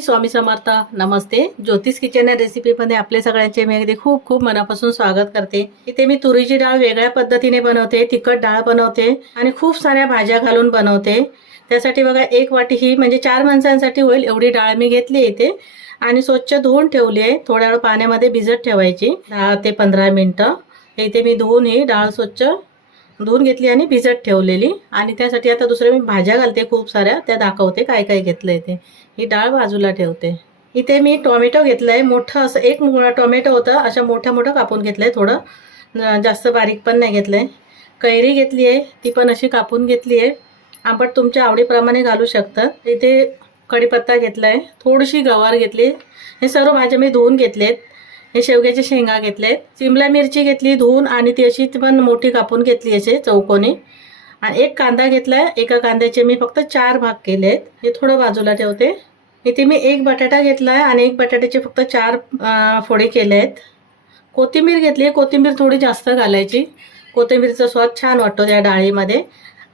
स्वामी समर्थ. नमस्ते. ज्योतिष किचन या रेसिपीमध्ये आपले सगळ्यांचे मी अगदी खूप खूप मनापासून स्वागत करते. इथे मी तुरीची डाळ वेगळ्या पद्धतीने बनवते, तिखट डाळ बनवते आणि खूप साऱ्या भाज्या घालून बनवते. त्यासाठी बघा एक वाटी ही म्हणजे 4 माणसांसाठी होईल एवढी डाळ मी घेतली इथे आणि स्वच्छ धुवून ठेवली आहे. थोड्या वेळ पाण्यामध्ये भिजत ठेवायची 10 ते 15 मिनिटं. इथे मी धुवून ही डाळ स्वच्छ धुवून घेतली आणि भिजत ठेवलेली. आणि त्यासाठी आता दुसऱ्या मी भाज्या घालते खूप साऱ्या, त्या दाखवते काय काय घेतलंय ते. ही डाळ बाजूला ठेवते. इथे मी टोमॅटो घेतलाय मोठं असं, एक टोमॅटो होतं अशा मोठं मोठं कापून घेतलंय, थोडं जास्त बारीक पण नाही घेतलंय. कैरी घेतली आहे, ती पण अशी कापून घेतली आहे. आंबट तुमच्या आवडीप्रमाणे घालू शकतात. इथे कढीपत्ता घेतलाय, थोडीशी गवार घेतली. हे सर्व भाज्या मी धुवून घेतलेत. हे शेवग्याचे शेंगा घेतलेत. शिमला मिरची घेतली धुवून आणि ती अशी पण मोठी कापून घेतली असे चौकोनी. आणि एक कांदा घेतलाय, एका कांद्याचे मी फक्त 4 भाग केलेत. हे थोडं बाजूला ठेवते. इथे मी एक बटाटा घेतलाय आणि एक बटाट्याचे फक्त 4 फोडी केलेत. कोथिंबीर घेतली, कोथिंबीर थोडी जास्त घालायची, कोथिंबीरचा स्वाद छान वाटतो त्या डाळीमध्ये.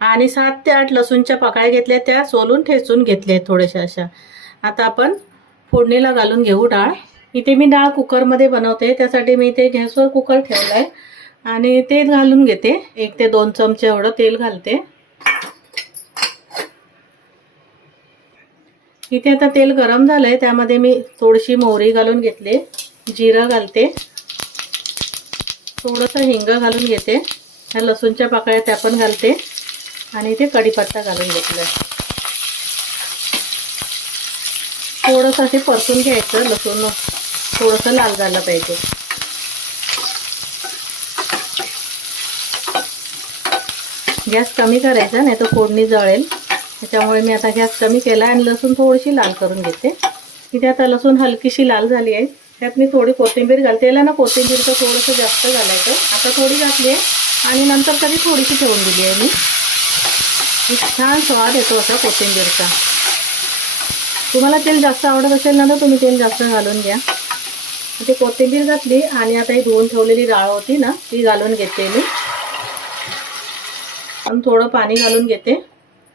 आणि 7 ते 8 लसूणच्या पाकळ्या घेतल्या, त्या सोलून ठेचून घेतल्या थोड्याशा अशा. आता आपण फोडणीला घालून घेऊ डाळ. इथे मी डाळ कुकरमध्ये बनवते, त्यासाठी मी इथे गॅसवर कुकर ठेवलाय आणि तेल घालून घेते. 1 ते 2 चमचे एवढं तेल घालते. इथे आता तेल गरम झालंय, त्यामध्ये मी थोडीशी मोहरी घालून घेतली, जिरं घालते, थोडंसं हिंग घालून घेते, ह्या लसूणच्या पाकळ्या त्या पण घालते आणि इथे कढीपत्ता घालून घेतलाय. थोडंसं असे परतून घ्यायचं, लसूण थोडंसं लाल झालं पाहिजे. गॅस कमी करायचा, नाही तर फोडणी जळेल. त्याच्यामुळे मी आता गॅस कमी केला आणि लसूण थोडीशी लाल करून घेते. इथे आता लसूण हलकीशी लाल झाली आहे, त्यात मी थोडी कोथिंबीर घालते. याला ना कोथिंबीरचं थोडंसं जास्त घालायचं. आता थोडी घातली आहे आणि नंतर कधी थोडीशी ठेवून दिली आहे मी. छान स्वाद येतो असा कोथिंबीरचा. तुम्हाला तेल जास्त आवडत असेल ना तर तुम्ही तेल जास्त घालून घ्या. ते कोथिंबीर घातली आणि आता ही धुवून ठेवलेली डाळ होती ना, ती घालून घेते मी आणि थोडं पाणी घालून घेते.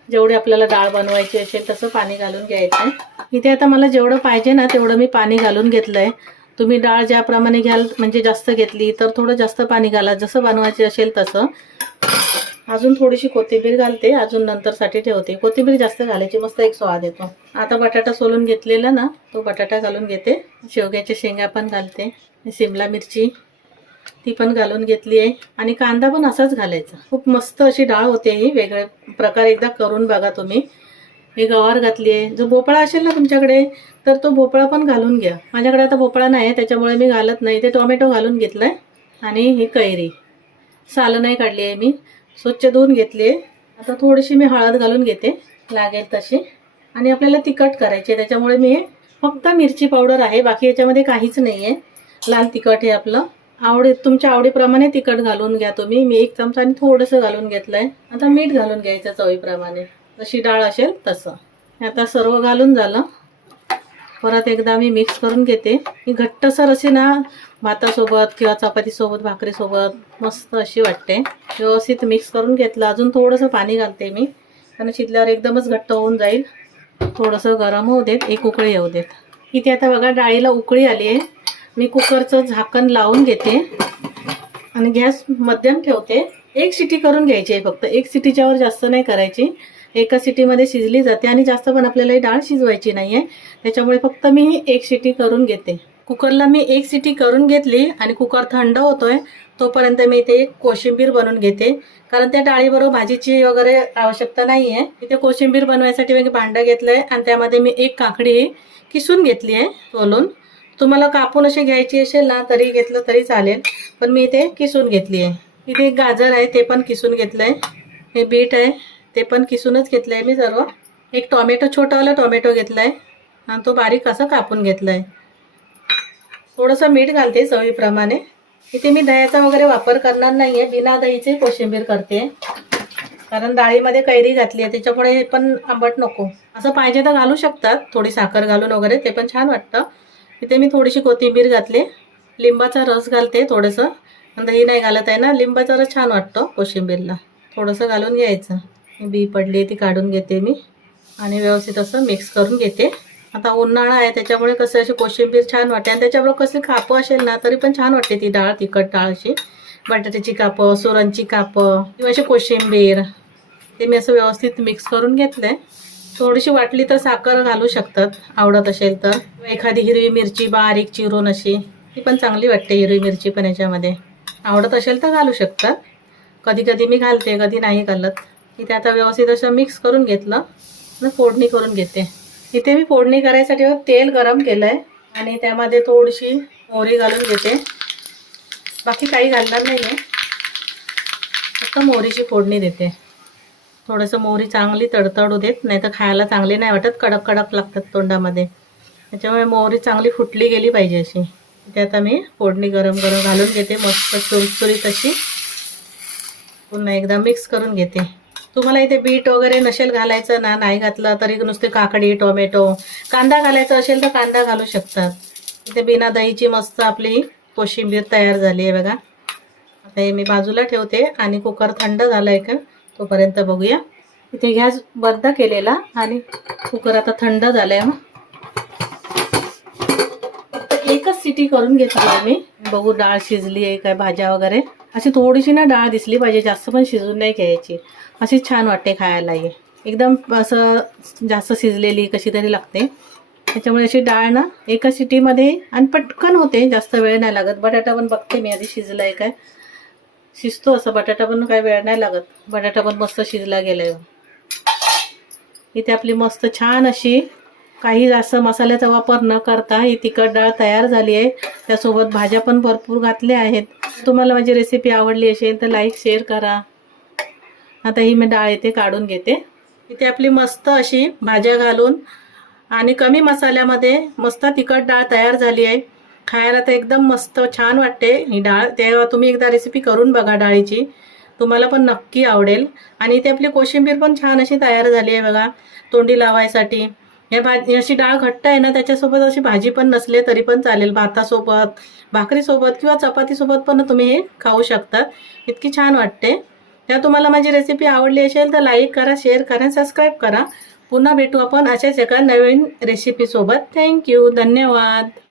जेवढी आपल्याला डाळ बनवायची असेल तसं पाणी घालून घ्यायचं. इथे आता मला जेवढं पाहिजे ना तेवढं मी पाणी घालून घेतलंय. तुम्ही डाळ ज्याप्रमाणे घ्याल, म्हणजे जास्त घेतली तर थोडं जास्त पाणी घाला, जसं बनवायचे असेल तसं. अजून थोडीशी कोथिंबीर घालते, अजून नंतरसाठी ठेवते. कोथिंबीर जास्त घालायची, मस्त एक स्वाद येतो. आता बटाटा सोलून घेतलेला ना, तो बटाटा घालून घेते. शेवग्याच्या शेंगा पण घालते, शिमला मिरची ती पण घालून घेतली आहे आणि कांदा पण असाच घालायचा. खूप मस्त अशी डाळ होते ही. वेगळे प्रकार एकदा करून बघा तुम्ही. ही गवार घातली आहे. जो भोपळा असेल ना तुमच्याकडे तर तो भोपळा पण घालून घ्या. माझ्याकडे आता भोपळा नाही, त्याच्यामुळे मी घालत नाही. ते टोमॅटो घालून घेतलाय आणि ही कैरी सालं नाही काढली आहे, मी स्वच्छ धुवून घेतली आहे. आता थोडीशी मी हळद घालून घेते, लागेल तशी. आणि आपल्याला तिखट करायचे, त्याच्यामुळे मी फक्त मिरची पावडर आहे, बाकी याच्यामध्ये काहीच नाही आहे. लाल तिखट हे आपलं तुमच्या आवडीप्रमाणे तिखट घालून घ्या तुम्ही. मी 1 चमचा आणि थोडंसं घालून घेतलंय. आता मीठ घालून घ्यायचं चवीप्रमाणे, जशी डाळ असेल तसं. आता सर्व घालून झालं. परत एकदा मी मिक्स करून घेते. ही घट्टसर अशी ना भातासोबत किंवा चपातीसोबत, भाकरीसोबत मस्त अशी वाटते. व्यवस्थित मिक्स करून घेतलं. अजून थोडंसं पाणी घालते मी, कारण शिजल्यावर एकदमच घट्ट होऊन जाईल. थोडंसं गरम होऊ देत, एक उकळी येऊ देत. इथे आता बघा डाळीला उकळी आली आहे. मी कुकरचं झाकण लावून घेते आणि गॅस मध्यम ठेवते. 1 शिटी करून घ्यायची आहे फक्त. 1 शिटीच्या वर जास्त नाही करायची. एका शिटीमध्ये शिजली जाते आणि जास्त पण आपल्याला ही डाळ शिजवायची नाही आहे, त्याच्यामुळे फक्त मी 1 शिटी करून घेते. कुकरला मी 1 शिटी करून घेतली आणि कुकर थंड होतोय तोपर्यंत मी इथे कोशिंबीर बनवून घेते, कारण त्या डाळीबरोबर भाजीची वगैरे आवश्यकता नाही आहे. इथे कोशिंबीर बनवायसाठी मी भांडं घेतलंय आणि त्यामध्ये मी 1 काकडी किसून घेतली आहे सोलून. तुम्हाला कापून अशी घ्यायची असेल ना तरी घेतलं तरी चालेल, पण मी इथे किसून घेतली आहे. इथे एक गाजर आहे, ते पण किसून घेतलंय. हे बीट आहे, ते पण किसूनच घेतलंय मी सर्व. एक टोमॅटो, छोटावाला टोमॅटो घेतलाय आणि तो बारीक असा कापून घेतलाय. थोडंसं मीठ घालते चवीप्रमाणे. इथे मी दह्याचा वगैरे वापर करणार नाहीये, बिना दहीचे कोशिंबीर करते, कारण डाळीमध्ये कैरी घातली आहे, त्याच्यामुळे हे पण आंबट नको. असं पाहिजे तर घालू शकतात, थोडी साखर घालून वगैरे, ते पण छान वाटतं. इथे मी थोडीशी कोथिंबीर घातली, लिंबाचा रस घालते थोडंसं. दही नाही घालत आहे ना, लिंबाचा रस छान वाटतो कोशिंबीरला. थोडंसं घालून घ्यायचं. बी पडली ती काढून घेते मी आणि व्यवस्थित असं मिक्स करून घेते. आता उन्हाळा आहे त्याच्यामुळे कसं अशी कोशिंबीर छान वाटते आणि त्याच्याबरोबर कसली कापं असेल ना तरी पण छान वाटते ती डाळ, तिखट डाळ अशी. बटाट्याची कापं, सोरांची कापं किंवा अशी कोशिंबीर ते मी असं व्यवस्थित मिक्स करून घेतलंय. थोडीशी वाटली तर साखर घालू शकतात आवडत असेल तर. एखादी हिरवी मिरची बारीक चिरून अशी, ती पण चांगली वाटते हिरवी मिरची पण याच्यामध्ये. आवडत असेल तर घालू शकतात. कधी कधी मी घालते, कधी नाही घालत. इथे आता व्यवस्थित असं मिक्स करून घेतलं आणि फोडणी करून घेते. इथे मी फोडणी करायसाठी तेल गरम केलं आहे आणि त्यामध्ये थोडीशी मोहरी घालून घेते. बाकी काही घालणार नाही आहे, फक्त मोहरीची फोडणी देते. थोडंसं मोहरी चांगली तडतडू देत, नाही तर खायला चांगली नाही वाटत, कडक कडक लागतात तोंडामध्ये. त्याच्यामुळे मोहरी चांगली फुटली गेली पाहिजे अशी. इथे आता मी फोडणी गरम गरम घालून घेते, मस्त चुरचुरीत अशी. पुन्हा एकदा मिक्स करून घेते. तुम्हाला इथे बीट वगैरे नसेल घालायचं ना, नाही घातलं तरी नुसते काकडी, टोमॅटो, कांदा घालायचा असेल तर कांदा घालू शकतात. इथे बिना दहीची मस्त आपली कोशिंबीर तयार झाली आहे बघा. आता हे मी बाजूला ठेवते आणि कुकर थंड झालाय का तोपर्यंत बघूया. इथे गॅस बंद केलेला आणि कुकर आता थंड झालाय. मग एकच सिटी करून घेतली मी. बघू डाळ शिजली आहे काय, भाज्या वगैरे. अशी थोडीशी ना डाळ दिसली पाहिजे, जास्त पण शिजून नाही घ्यायची. अशी छान वाटते खायला. हे एकदम असं जास्त शिजलेली कशी तरी लागते. त्याच्यामुळे अशी डाळ ना एका सिटीमध्ये आणि पटकन होते, जास्त वेळ नाही लागत. बटाटा पण बघते मी आधी शिजला आहे काय. शिजतो असं बटाटा पण, काही वेळ नाही लागत. बटाटा पण मस्त शिजला गेलाय. इथे आपली मस्त छान अशी काही जास्त मसाल्याचा वापर न करता ही तिखट डाळ तयार झाली आहे. त्यासोबत भाज्या पण भरपूर घातल्या आहेत. तुम्हाला माझी रेसिपी आवडली असेल तर लाईक शेअर करा. आता ही मी डाळ इथे काढून घेते. इथे आपली मस्त अशी भाज्या घालून आणि कमी मसाल्यामध्ये मस्त तिखट डाळ तयार झाली आहे. खायला तर एकदम मस्त छान वाटते ही डाळ. तेव्हा तुम्ही एकदा रेसिपी करून बघा डाळीची, तुम्हाला पण नक्की आवडेल. आणि इथे आपली कोशिंबीर पण छान अशी तयार झाली आहे बघा, तोंडी लावायसाठी. हे अशी डाळ घट्ट आहे ना, त्याच्यासोबत अशी भाजी पण नसले तरी पण चालेल. भातासोबत, भाकरीसोबत किंवा चपातीसोबत पण तुम्ही हे खाऊ शकतात. इतकी छान वाटते. त्या तुम्हाला माझी रेसिपी आवडली असेल तर लाईक करा, शेअर करा, सबस्क्राईब करा. पुन्हा भेटू आपण अशाच एका नवीन रेसिपीसोबत. थँक्यू, धन्यवाद.